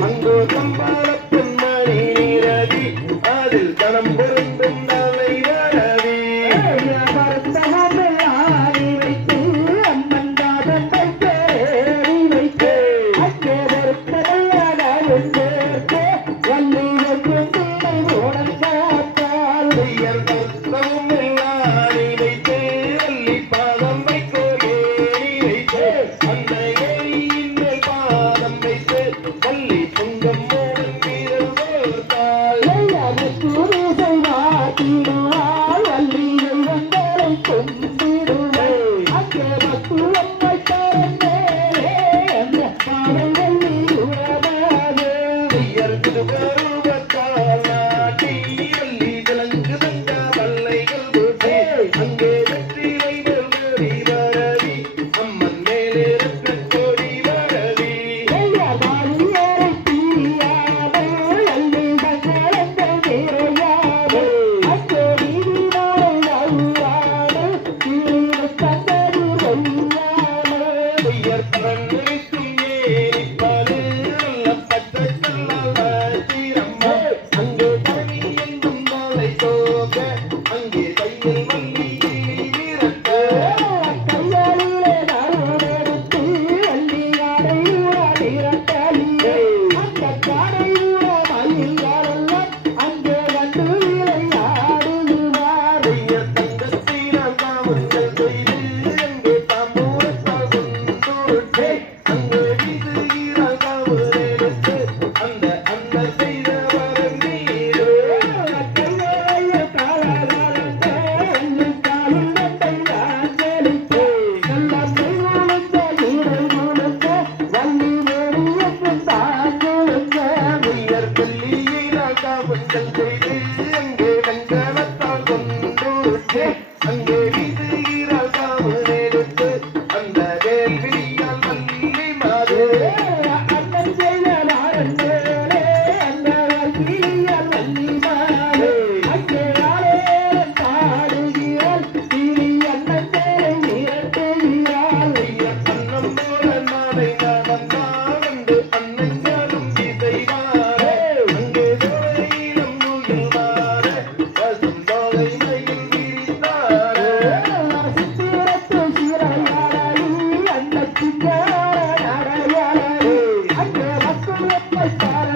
அங்கு கம்பால மணி நீரதி அதில் தனம் பெயர் திருவருவத்தால் தயவு செய்து எங்கே Yeah.